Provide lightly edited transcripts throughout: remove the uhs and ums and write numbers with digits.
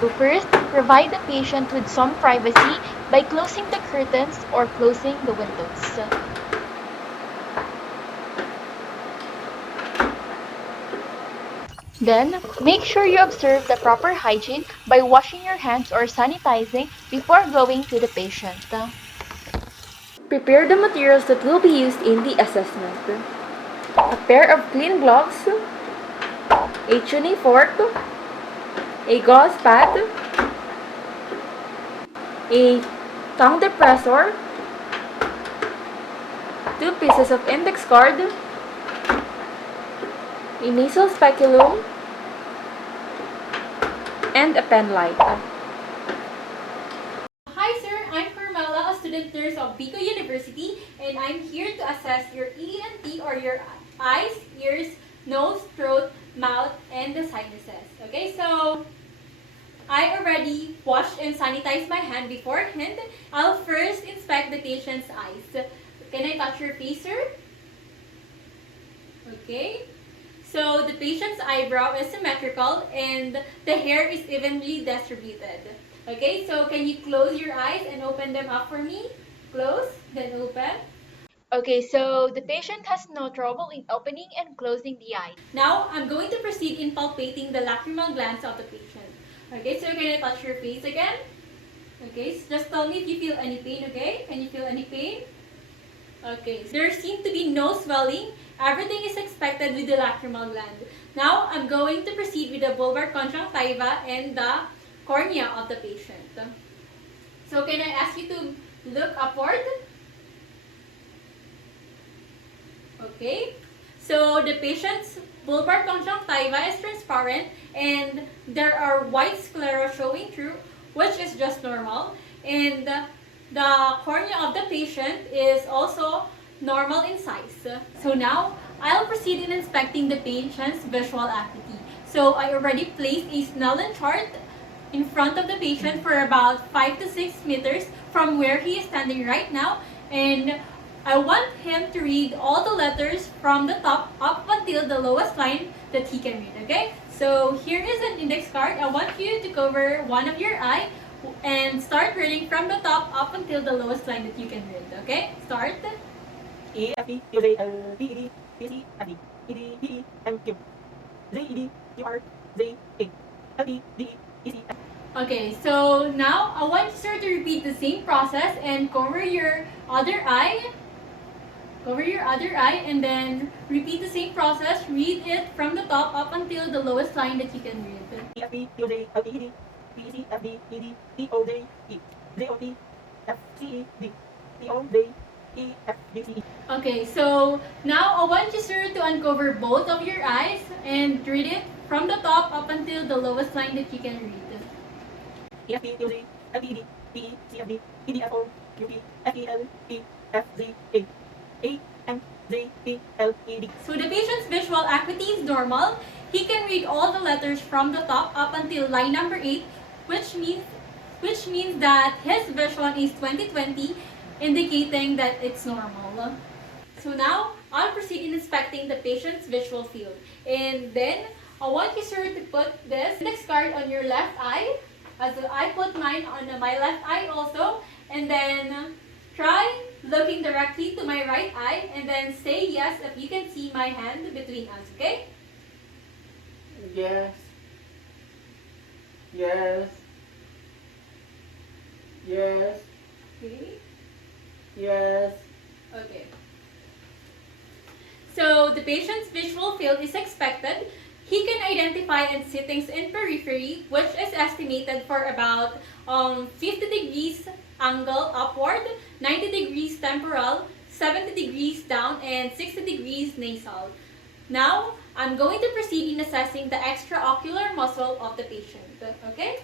So first, provide the patient with some privacy by closing the curtains or closing the windows. Then, make sure you observe the proper hygiene by washing your hands or sanitizing before going to the patient. Prepare the materials that will be used in the assessment. A pair of clean gloves, a tuning fork, a gauze pad, a tongue depressor, 2 pieces of index card, a nasal speculum, and a pen light. Hi sir, I'm Carmela, a student nurse of Bico University, and I'm here to assess your EENT or your eyes, ears, nose, throat, mouth, and the sinuses. Okay, so I already washed and sanitized my hand beforehand. I'll first inspect the patient's eyes. Can I touch your face, sir? Okay. So the patient's eyebrow is symmetrical and the hair is evenly distributed. Okay, so can you close your eyes and open them up for me? Close, then open. Okay, so the patient has no trouble in opening and closing the eye. Now, I'm going to proceed in palpating the lacrimal glands of the patient. Okay, so can I touch your face again? Okay, so just tell me if you feel any pain, okay? Can you feel any pain? Okay, so there seems to be no swelling. Everything is expected with the lacrimal gland. Now, I'm going to proceed with the bulbar conjunctiva and the cornea of the patient. So, can I ask you to look upward? Okay, so the patient's bulbar conjunctiva is transparent and there are white sclera showing through, which is just normal. And the cornea of the patient is also normal in size. So now, I'll proceed in inspecting the patient's visual acuity. So I already placed a Snellen chart in front of the patient for about 5 to 6 meters from where he is standing right now, and I want him to read all the letters from the top up until the lowest line that he can read, okay? So here is an index card. I want you to cover one of your eye and start reading from the top up until the lowest line that you can read, okay? Start. E F G Q J L P E D P C F D E D P E M Q J E D Q R J A L P D E C F. Okay, so now I want you, sir, to repeat the same process and cover your other eye. Cover your other eye and then repeat the same process. Read it from the top up until the lowest line that you can read. E F G Q J L P E D P C F D E D T O J E J O T F C E D T O J E F D C E. Okay, so now I want you, sir, to uncover both of your eyes and read it from the top up until the lowest line that you can read. E F G Q J L P E D P E C F D E D F O Q P F E L P F J A A M J P L E D. So the patient's visual acuity is normal. He can read all the letters from the top up until line number 8, which means that his vision is 20/20, indicating that it's normal. So now, I'll proceed in inspecting the patient's visual field. And then, I want you, sir, to put this index card on your left eye, as I put mine on my left eye also. And then, try looking directly to my right eye, and then say yes if you can see my hand between us, okay? Yes. Yes. Yes. Okay. Yes. Okay. So the patient's visual field is expected. He can identify and see things in periphery, which is estimated for about 50 degrees angle upward, 90 degrees temporal, 70 degrees down, and 60 degrees nasal. Now, I'm going to proceed in assessing the extraocular muscle of the patient. Okay?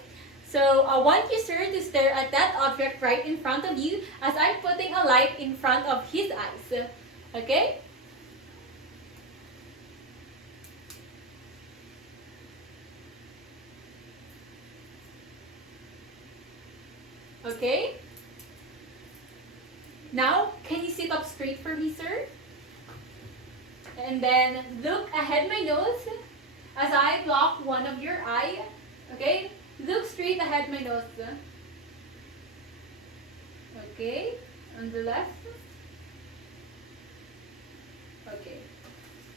So, I want you, sir, to stare at that object right in front of you as I'm putting a light in front of his eyes. Okay? Okay? Now, can you sit up straight for me, sir? And then look ahead my nose as I block one of your eye. Okay? Look straight ahead my nose. Okay, on the left. Okay.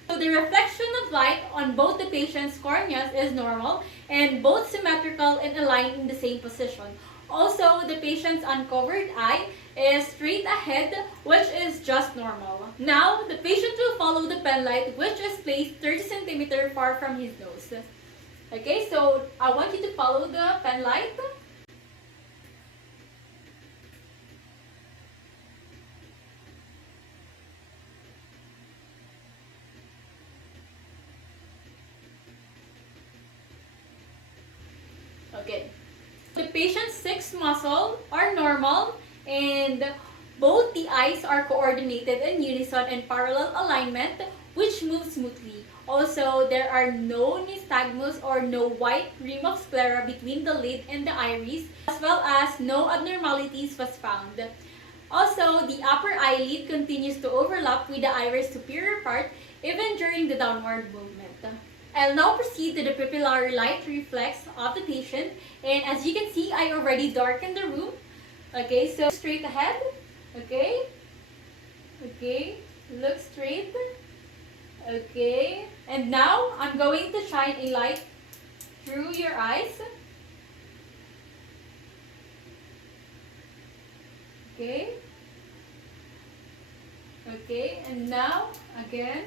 So the reflection of light on both the patient's corneas is normal and both symmetrical and aligned in the same position. Also, the patient's uncovered eye is straight ahead, which is just normal. Now, the patient will follow the pen light, which is placed 30 cm far from his nose. Okay, so I want you to follow the pen light. Okay. The patient's six muscles are normal and both the eyes are coordinated in unison and parallel alignment which moves smoothly. Also, there are no nystagmus or no white rim of sclera between the lid and the iris, as well as no abnormalities was found. Also, the upper eyelid continues to overlap with the iris superior part even during the downward movement. I'll now proceed to the papillary light reflex of the patient, and as you can see, I already darkened the room. Okay, so straight ahead. Okay. Okay, look straight. Okay, and now I'm going to shine a light through your eyes. Okay. Okay, and now again.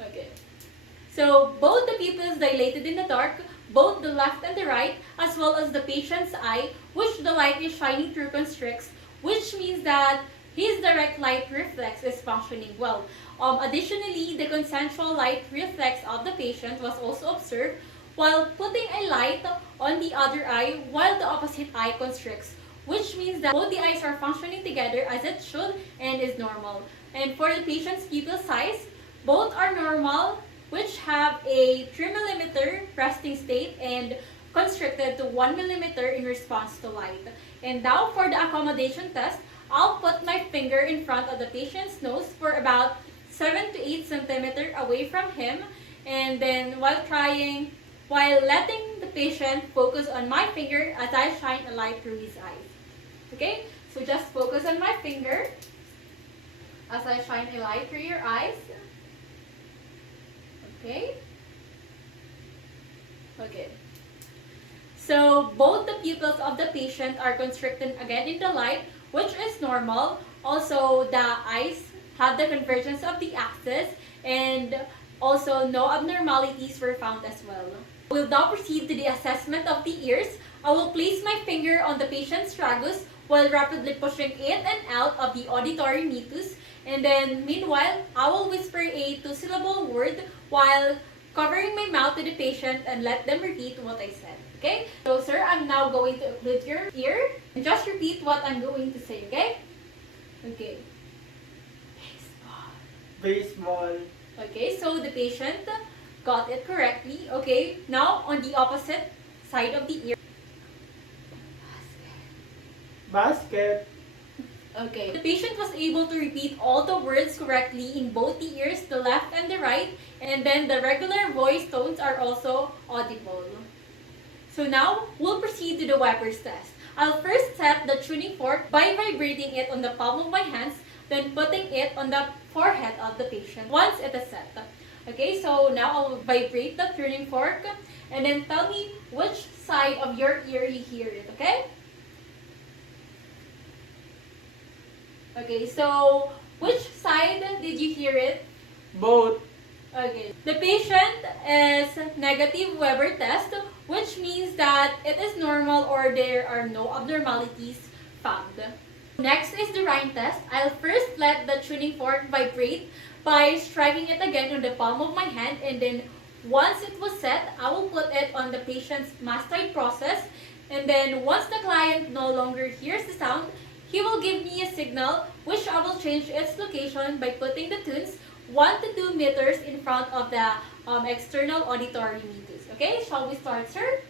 Okay. So both the pupils dilated in the dark, both the left and the right, as well as the patient's eye, which the light is shining through constricts, which means that his direct light reflex is functioning well. Additionally, the consensual light reflex of the patient was also observed while putting a light on the other eye while the opposite eye constricts, which means that both the eyes are functioning together as it should and is normal. And for the patient's pupil size, both are normal, which have a 3 mm resting state and constricted to 1 mm in response to light. And now for the accommodation test, I'll put my finger in front of the patient's nose for about 7 to 8 cm away from him, and then while letting the patient focus on my finger as I shine a light through his eyes. Okay, so just focus on my finger as I shine a light through your eyes. Okay. Okay. So both the pupils of the patient are constricted again in the light, which is normal. Also, the eyes have the convergence of the axis, and also no abnormalities were found as well. We'll now proceed to the assessment of the ears. I will place my finger on the patient's tragus while rapidly pushing in and out of the auditory meatus. And then, meanwhile, I will whisper a two-syllable word while covering my mouth to the patient and let them repeat what I said. Okay? So, sir, I'm now going to occlude your ear. And just repeat what I'm going to say, okay? Okay. Baseball. Okay, so the patient got it correctly. Okay, now on the opposite side of the ear. Basket. Okay. The patient was able to repeat all the words correctly in both the ears, the left and the right, and then the regular voice tones are also audible. So now, we'll proceed to the Weber's test. I'll first set the tuning fork by vibrating it on the palm of my hands, then putting it on the forehead of the patient once it is set. Okay, so now I'll vibrate the tuning fork, and then tell me which side of your ear you hear it, okay? Okay, so which side did you hear it? Both. Okay. The patient is negative Weber test, which means that it is normal or there are no abnormalities found. Next is the Rhine test. I'll first let the tuning fork vibrate by striking it again on the palm of my hand, and then once it was set, I will put it on the patient's mastoid process, and then once the client no longer hears the sound, he will give me a signal which I will change its location by putting the tunes 1 to 2 meters in front of the external auditory meatus. Okay, shall we start, sir?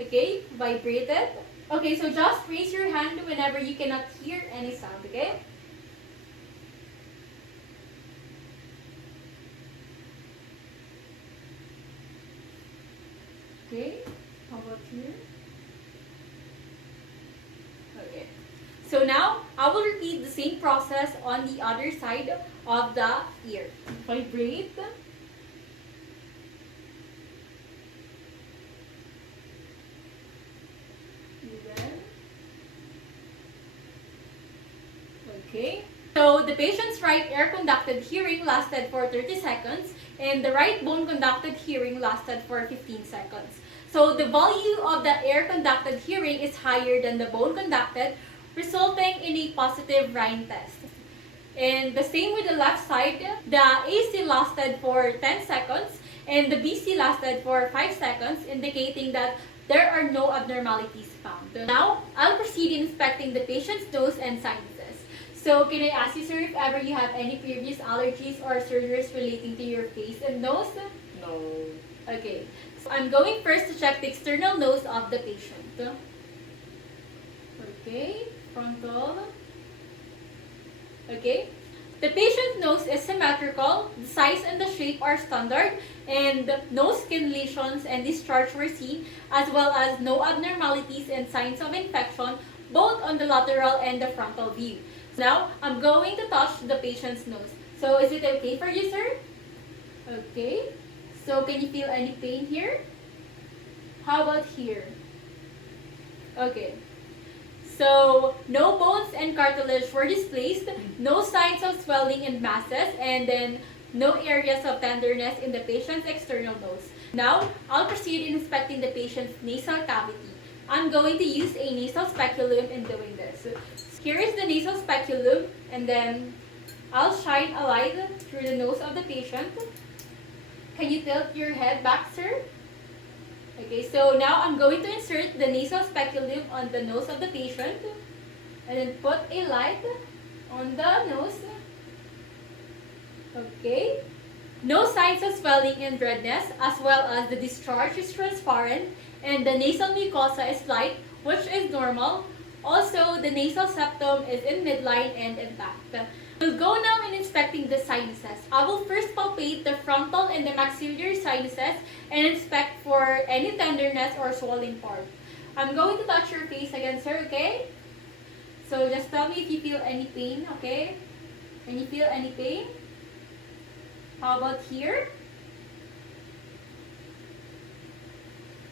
Okay, vibrate it. Okay, so just raise your hand whenever you cannot hear any sound, okay? now, I will repeat the same process on the other side of the ear. Vibrate. Even. Okay. So the patient's right ear conducted hearing lasted for 30 seconds and the right bone conducted hearing lasted for 15 seconds. So the value of the ear conducted hearing is higher than the bone conducted, resulting in a positive Rhine test. And the same with the left side, the AC lasted for 10 seconds and the BC lasted for 5 seconds, indicating that there are no abnormalities found. Now, I'll proceed in inspecting the patient's nose and sinuses. So, can I ask you, sir, if ever you have any previous allergies or surgeries relating to your face and nose? No. Okay. So, I'm going first to check the external nose of the patient. Okay, frontal. Okay. The patient's nose is symmetrical, the size and the shape are standard, and no skin lesions and discharge were seen, as well as no abnormalities and signs of infection, both on the lateral and the frontal view. Now, I'm going to touch the patient's nose. So, is it okay for you, sir? Okay. So, can you feel any pain here? How about here? Okay. So, no bones and cartilage were displaced, no signs of swelling and masses, and then no areas of tenderness in the patient's external nose. Now, I'll proceed in inspecting the patient's nasal cavity. I'm going to use a nasal speculum in doing this. Here is the nasal speculum, and then I'll shine a light through the nose of the patient. Can you tilt your head back, sir? Okay, so now I'm going to insert the nasal speculum on the nose of the patient and then put a light on the nose. Okay. No signs of swelling and redness, as well as the discharge is transparent and the nasal mucosa is light, which is normal. Also, the nasal septum is in midline and intact. We'll go now in inspecting the sinuses. I will first palpate the frontal and the maxillary sinuses and inspect for any tenderness or swelling part. I'm going to touch your face again, sir, okay? So just tell me if you feel any pain, okay? Can you feel any pain? How about here?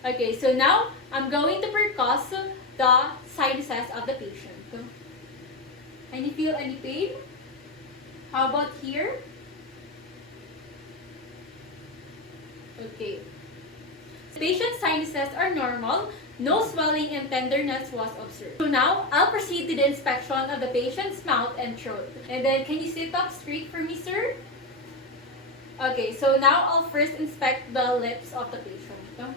Okay, so now I'm going to percuss the sinuses of the patient. Can you feel any pain? How about here? Okay. The patient's sinuses are normal. No swelling and tenderness was observed. So now, I'll proceed to the inspection of the patient's mouth and throat. And then, can you sit up straight for me, sir? Okay, so now I'll first inspect the lips of the patient.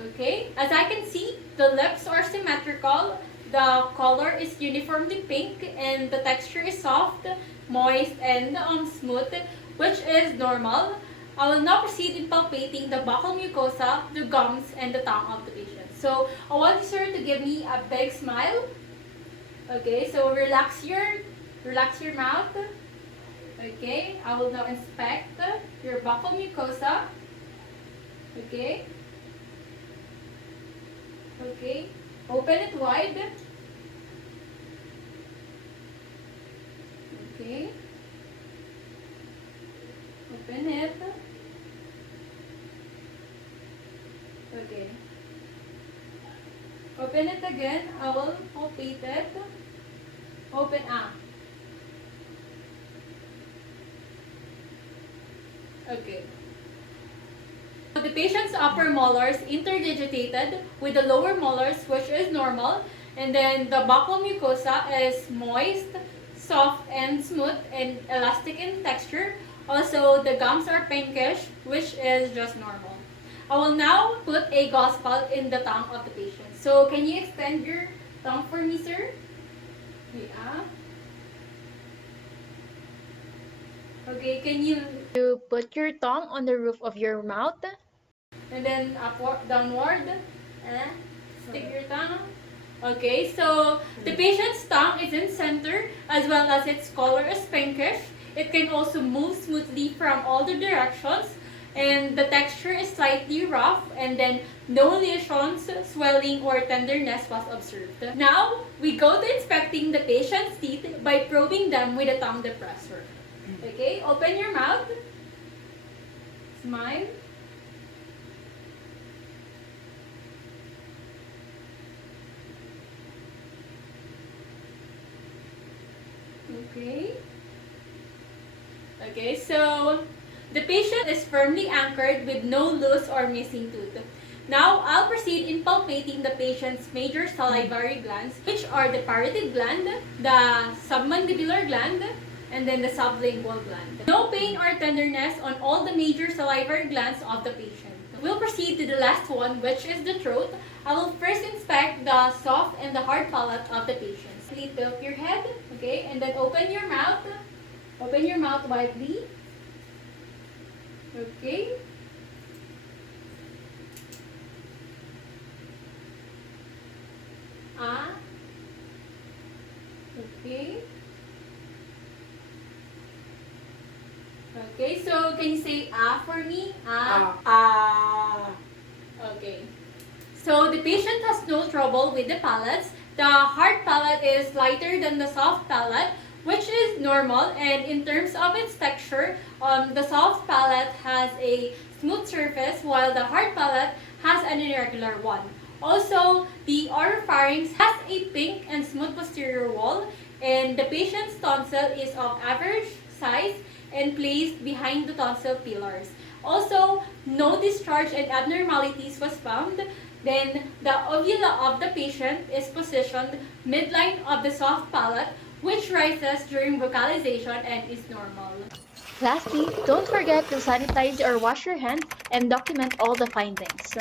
Okay, as I can see, the lips are symmetrical. The color is uniformly pink and the texture is soft, moist, and smooth, which is normal. I will now proceed in palpating the buccal mucosa, the gums, and the tongue of the patient. So, I want you, sir, to give me a big smile. Okay, so relax your mouth. Okay, I will now inspect your buccal mucosa. Okay. Okay, open it wide. Okay. Open it. Okay. Open it again. I will palpate it. Open up. Okay. The patient's upper molars interdigitated with the lower molars, which is normal, and then the buccal mucosa is moist, soft, and smooth, and elastic in texture. Also, the gums are pinkish, which is just normal. I will now put a gauze pulp in the tongue of the patient. So, can you extend your tongue for me, sir? Yeah. Okay, can you put your tongue on the roof of your mouth. and then upward, downward, stick your tongue. Okay, so the patient's tongue is in center as well as its color is pinkish. It can also move smoothly from all the directions and the texture is slightly rough, and then no lesions, swelling, or tenderness was observed. Now, we go to inspecting the patient's teeth by probing them with a tongue depressor. Okay, open your mouth. Smile. Okay. Okay, so the patient is firmly anchored with no loose or missing tooth. Now, I'll proceed in palpating the patient's major salivary glands, which are the parotid gland, the submandibular gland, and then the sublingual gland. No pain or tenderness on all the major salivary glands of the patient. We'll proceed to the last one, which is the throat. I will first inspect the soft and the hard palate of the patient. Please tilt your head, okay, and then open your mouth. Open your mouth widely. Okay. Ah. Okay. Okay, so can you say ah for me? Ah. Ah. Okay. So the patient has no trouble with the palates. The hard palate is lighter than the soft palate, which is normal, and in terms of its texture, the soft palate has a smooth surface while the hard palate has an irregular one. Also, the oropharynx has a pink and smooth posterior wall, and the patient's tonsil is of average size and placed behind the tonsil pillars. Also, no discharge and abnormalities was found. Then, the uvula of the patient is positioned midline of the soft palate, which rises during vocalization and is normal. Lastly, don't forget to sanitize or wash your hands and document all the findings.